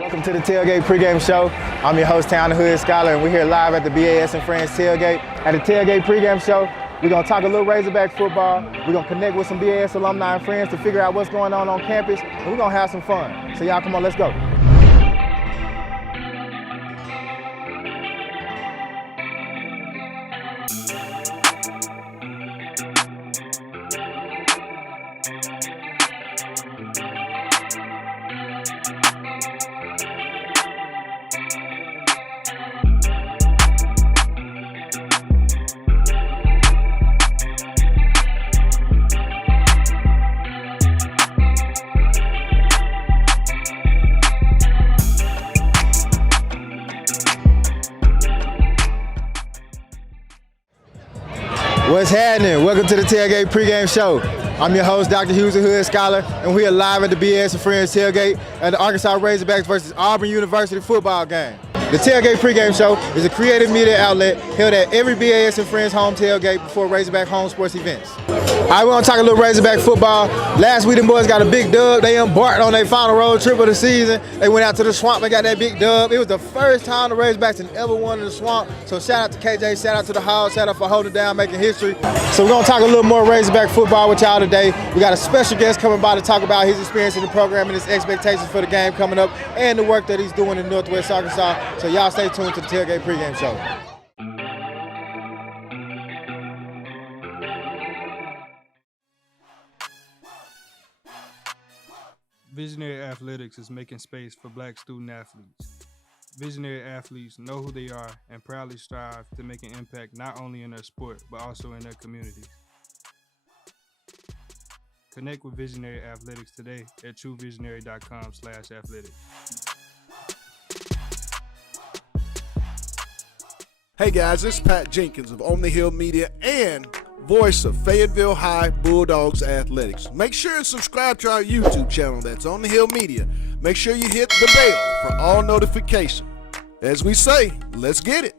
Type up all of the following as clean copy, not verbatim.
Welcome to the Tailgate pregame show. I'm your host, Town the Hood Scholar, and we're here live at the BAS and Friends Tailgate. At the Tailgate pregame show, we're going to talk a little Razorback football. We're going to connect with some BAS alumni and friends to figure out what's going on campus, and we're going to have some fun. So y'all come on, let's go. What's happening? Welcome to the Tailgate pregame show. I'm your host, Dr. Hughes, the Hood Scholar, and we are live at the BS and Friends Tailgate at the Arkansas Razorbacks versus Auburn University football game. The Tailgate pregame show is a creative media outlet held at every BAS and Friends home tailgate before Razorback home sports events. All right, we're gonna talk a little Razorback football. Last week, them boys got a big dub. They embarked on their final road trip of the season. They went out to the swamp and got that big dub. It was the first time the Razorbacks had ever won in the swamp. So shout out to KJ, shout out to the Hogs, shout out for holding down, making history. So we're gonna talk a little more Razorback football with y'all today. We got a special guest coming by to talk about his experience in the program and his expectations for the game coming up and the work that he's doing in Northwest Arkansas. So y'all stay tuned to the Tailgate pregame show. Visionary Athletics is making space for Black student athletes. Visionary athletes know who they are and proudly strive to make an impact not only in their sport, but also in their communities. Connect with Visionary Athletics today at truevisionary.com/athletics. Hey guys, this is Pat Jenkins of On the Hill Media and voice of Fayetteville High Bulldogs Athletics. Make sure and subscribe to our YouTube channel, that's On the Hill Media. Make sure you hit the bell for all notifications. As we say, let's get it.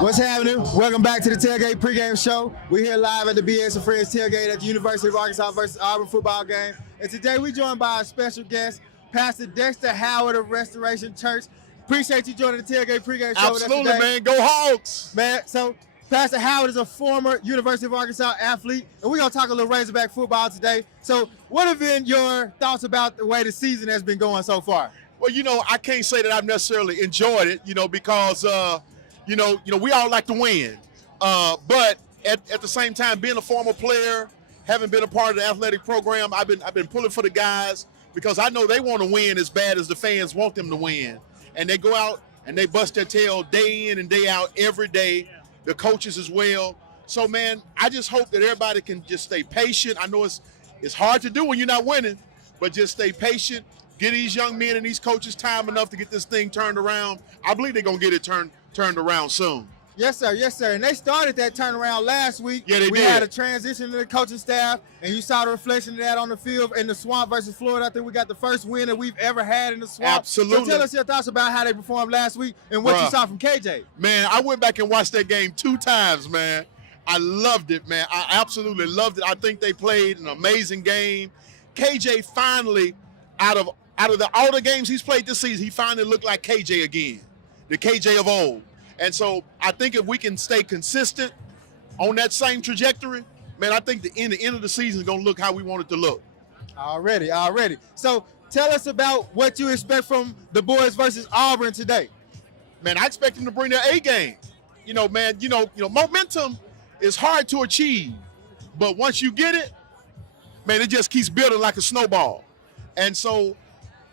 What's happening? Welcome back to the Tailgate pregame show. We're here live at the BS and Friends Tailgate at the University of Arkansas versus Auburn football game. And today we're joined by a special guest, Pastor Dexter Howard of Restoration Church. Appreciate you joining the Tailgate pregame show. Absolutely, man. Go Hogs! Man, so Pastor Howard is a former University of Arkansas athlete, and we're going to talk a little Razorback football today. So what have been your thoughts about the way the season has been going so far? Well, I can't say that I've necessarily enjoyed it, because, we all like to win. But at the same time, being a former player, having been a part of the athletic program, I've been pulling for the guys because I know they want to win as bad as the fans want them to win. And they go out and they bust their tail day in and day out every day, the coaches as well. So, man, I just hope that everybody can just stay patient. I know it's hard to do when you're not winning, but just stay patient. Give these young men and these coaches time enough to get this thing turned around. I believe they're going to get it turned around soon. Yes, sir. Yes, sir. And they started that turnaround last week. Yeah, we did. Had a transition to the coaching staff, and you saw the reflection of that on the field in the swamp versus Florida. I think we got the first win that we've ever had in the swamp. Absolutely. So tell us your thoughts about how they performed last week and what you saw from KJ. Man, I went back and watched that game 2 times, man. I loved it, man. I absolutely loved it. I think they played an amazing game. KJ finally, out of all the games he's played this season, he finally looked like KJ again, the KJ of old. And so I think if we can stay consistent on that same trajectory, man, I think the end of the season is going to look how we want it to look. Already. So tell us about what you expect from the boys versus Auburn today. Man, I expect them to bring their A game. Momentum is hard to achieve, but once you get it, man, it just keeps building like a snowball. And so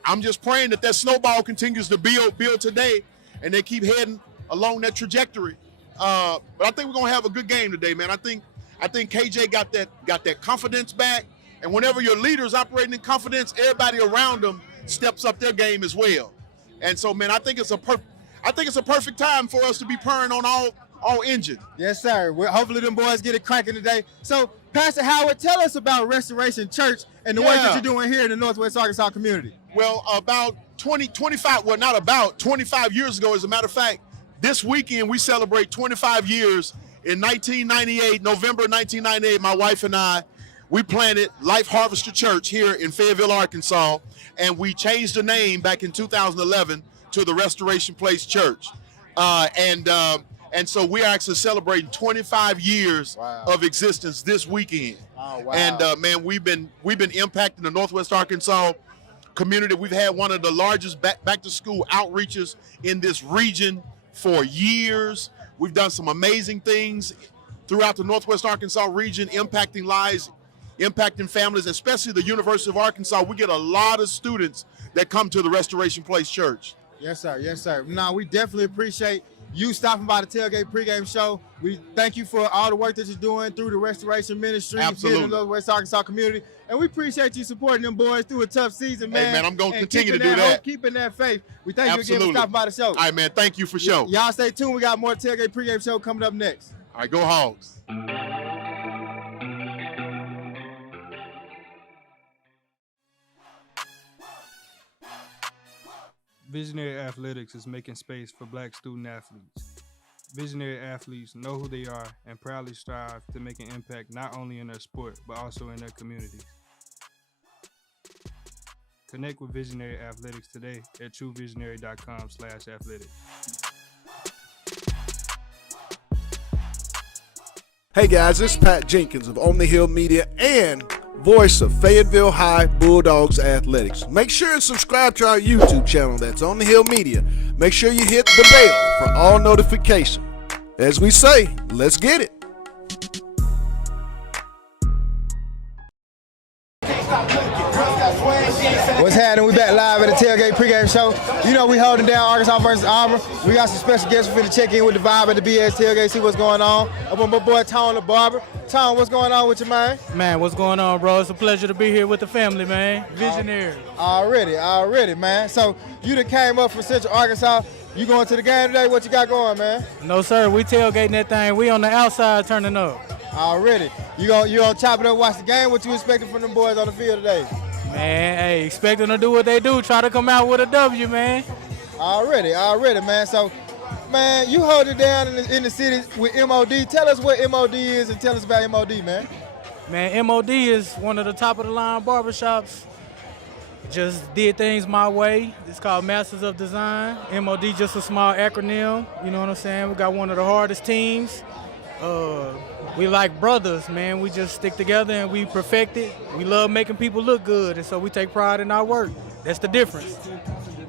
I'm just praying that snowball continues to build today, and they keep heading along that trajectory. But I think we're gonna have a good game today, man. I think KJ got that confidence back, and whenever your leader's operating in confidence, everybody around them steps up their game as well. And so, man, I think it's a perfect time for us to be purring on all engine. Yes, sir. Hopefully them boys get it cracking today. So, Pastor Howard, tell us about Restoration Church and the work that you're doing here in the Northwest Arkansas community. Well, about 25 years ago, as a matter of fact, this weekend we celebrate 25 years. In 1998, November 1998, my wife and I, we planted Life Harvester Church here in Fayetteville, Arkansas, and we changed the name back in 2011 to the Restoration Place Church. And so we're actually celebrating 25 years of existence this weekend. Oh, wow. And man, we've been impacting the Northwest Arkansas community. We've had one of the largest back to school outreaches in this region for years. We've done some amazing things throughout the Northwest Arkansas region, impacting lives, impacting families, especially the University of Arkansas. We get a lot of students that come to the Restoration Place Church. Yes, sir. Yes, sir. Now, we definitely appreciate you stopping by the Tailgate Pregame Show. We thank you for all the work that you're doing through the Restoration Ministry here in the Northwest Arkansas community. And we appreciate you supporting them boys through a tough season, man. Hey, man, I'm going to and continue to do that. Keeping that faith. We thank you again for stopping by the show. All right, man. Thank you for sure. Y'all stay tuned. We got more Tailgate Pregame Show coming up next. All right, go Hogs. Visionary Athletics is making space for Black student athletes. Visionary athletes know who they are and proudly strive to make an impact not only in their sport, but also in their communities. Connect with Visionary Athletics today at truevisionary.com/athletics. Hey guys, this is Pat Jenkins of On the Hill Media and voice of Fayetteville High Bulldogs Athletics. Make sure and subscribe to our YouTube channel that's On the Hill Media. Make sure you hit the bell for all notifications. As we say, let's get it. What's happening? We back live at the Tailgate Pregame Show. You know we holding down Arkansas versus Auburn. We got some special guests for to check in with the vibe at the BS Tailgate, see what's going on. Up with my boy Tone the Barber. Tone, what's going on with you, man? Man, what's going on, bro? It's a pleasure to be here with the family, man. Visionary. Already, man. So you done came up from Central Arkansas. You going to the game today? What you got going, man? No, sir. We tailgating that thing. We on the outside turning up. Already. You gonna chop it up, watch the game? What you expecting from them boys on the field today? Man, hey, expect them to do what they do. Try to come out with a W, man. Already, man. So, man, you hold it down in the city with MOD. Tell us what MOD is and tell us about MOD, man. Man, MOD is one of the top of the line barbershops. Just did things my way. It's called Masters of Design. MOD just a small acronym. You know what I'm saying? We got one of the hardest teams. We like brothers, man. We just stick together and we perfect it. We love making people look good, and so we take pride in our work. That's the difference.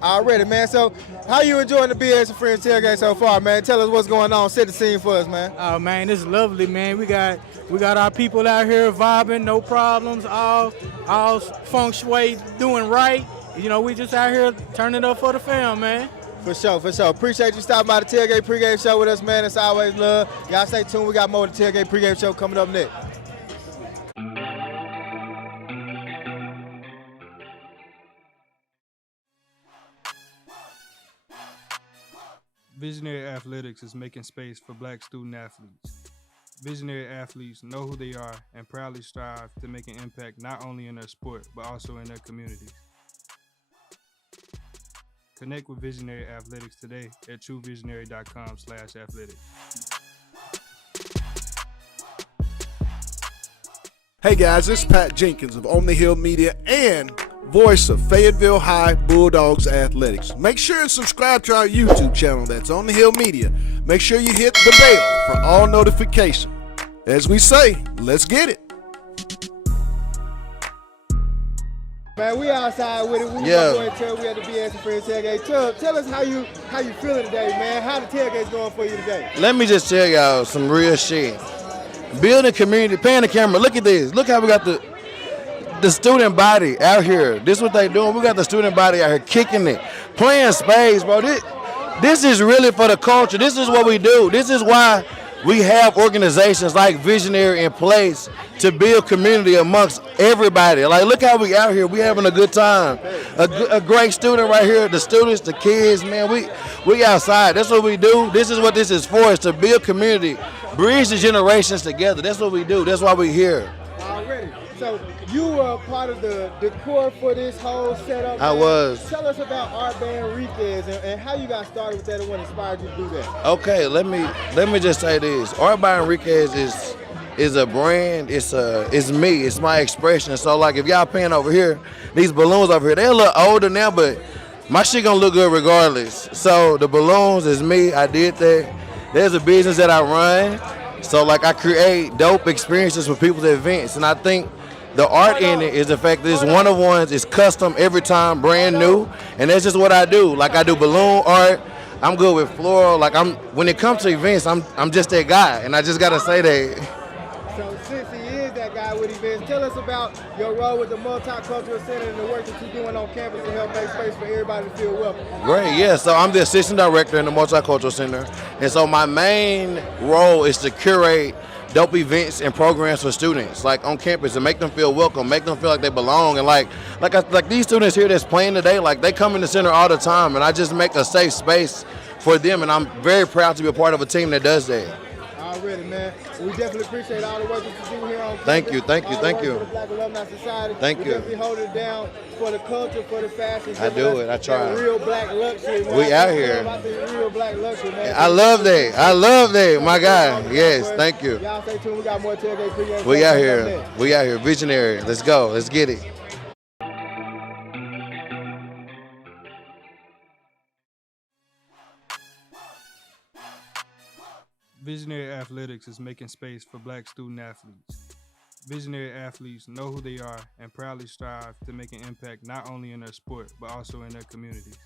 Already, man. So, how you enjoying the BS and Friends Tailgate so far, man? Tell us what's going on. Set the scene for us, man. Oh, man, this is lovely, man. We got our people out here vibing, no problems, all feng shui doing right. You know, we just out here turning up for the fam, man. For sure. Appreciate you stopping by the Tailgate Pregame Show with us, man. It's always love. Y'all stay tuned. We got more of the Tailgate Pregame Show coming up next. Visionary Athletics is making space for Black student athletes. Visionary athletes know who they are and proudly strive to make an impact not only in their sport, but also in their communities. Connect with Visionary Athletics today at truevisionary.com/athletics. Hey guys, this is Pat Jenkins of On the Hill Media and voice of Fayetteville High Bulldogs Athletics. Make sure and subscribe to our YouTube channel that's On the Hill Media. Make sure you hit the bell for all notifications. As we say, let's get it. Man, we outside with it. We at the BS and Friends Tailgate. Tell us how you feeling today, man. How the tailgate's going for you today? Let me just tell y'all some real shit. Building community, paying the camera. Look at this. Look how we got the student body out here. This is what they doing. We got the student body out here kicking it, playing spades, bro. This is really for the culture. This is what we do. This is why we have organizations like Visionary in place to build community amongst everybody. Like, look how we out here. We having a good time. A great student right here. The students, the kids, man. We outside. That's what we do. This is what this is for. Is to build community, bridge the generations together. That's what we do. That's why we're here. Already. So you were part of the decor for this whole setup. I was. Tell us about Art Band Enriquez and how you got started with that and what inspired you to do that. Okay, let me just say this. Art by Enriquez is a brand. It's me. It's my expression. So like if y'all paying over here, these balloons over here, they're a little older now, but my shit gonna look good regardless. So the balloons is me. I did that. There's a business that I run. So like I create dope experiences for people's events, and I think the art in it is the fact that it's one-of-ones. It's custom every time, brand new, and that's just what I do. Like I do balloon art. I'm good with floral. Like when it comes to events, I'm just that guy, and I just gotta say that. So since he is that guy with events, tell us about your role with the Multicultural Center and the work that you're doing on campus to help make space for everybody to feel welcome. Great, yeah. So I'm the assistant director in the Multicultural Center, and so my main role is to curate dope events and programs for students, like on campus, and make them feel welcome, make them feel like they belong, and like these students here that's playing today, like they come in the center all the time, and I just make a safe space for them, and I'm very proud to be a part of a team that does that. Already, man. We definitely appreciate all the work that you do here on campus. Thank you. For the Black Alumni Society. Thank you. We definitely hold it down for the culture, for the fashion. I do it. I try. Real black luxury. Man. We out here. Real black luxury, man. I love that, my guy. Yes, thank you. Y'all stay tuned. We got more tailgate pregame. We out here. Visionary. Let's go. Let's get it. Visionary Athletics is making space for Black student athletes. Visionary athletes know who they are and proudly strive to make an impact not only in their sport, but also in their communities.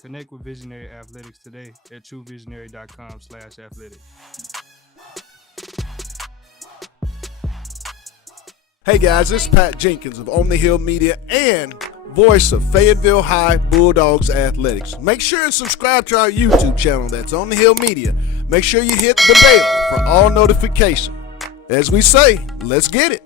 Connect with Visionary Athletics today at truevisionary.com/athletics. Hey guys, this is Pat Jenkins of On the Hill Media and voice of Fayetteville High Bulldogs Athletics. Make sure and subscribe to our YouTube channel, that's On the Hill Media. Make sure you hit the bell for all notifications. As we say, let's get it.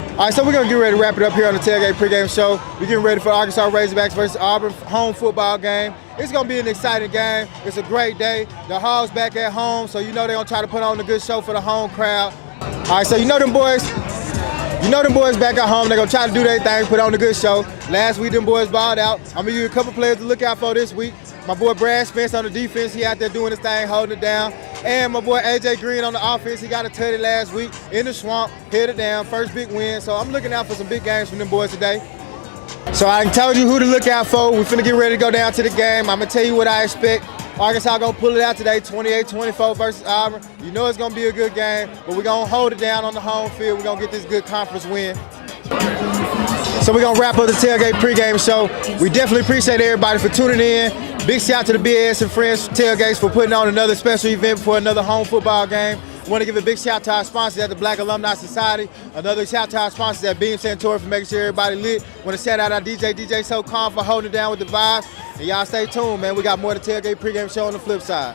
All right, so we're gonna get ready to wrap it up here on the Tailgate Pregame Show. We're getting ready for the Arkansas Razorbacks versus Auburn home football game. It's gonna be an exciting game. It's a great day. The Hogs back at home, so you know they're gonna try to put on a good show for the home crowd. All right, so you know them boys back at home, they're gonna try to do their thing, put on a good show. Last week, them boys balled out. I'm gonna give you a couple players to look out for this week. My boy Brad Spence on the defense, he out there doing his thing, holding it down. And my boy AJ Green on the offense, he got a tutty last week in the swamp, hit it down, first big win. So I'm looking out for some big games from them boys today. So I told you who to look out for. We're finna get ready to go down to the game. I'm gonna tell you what I expect. Arkansas gonna pull it out today, 28-24 versus Auburn. You know it's gonna be a good game, but we're gonna hold it down on the home field. We're gonna get this good conference win. So we're gonna wrap up the Tailgate Pregame Show. We definitely appreciate everybody for tuning in. Big shout out to the BS and Friends Tailgates for putting on another special event for another home football game. I want to give a big shout out to our sponsors at the Black Alumni Society. Another shout out to our sponsors at Beam Santori for making sure everybody lit. Want to shout out our DJ So Calm for holding it down with the vibes. And y'all stay tuned, man. We got more of the Tailgate Pregame Show on the flip side.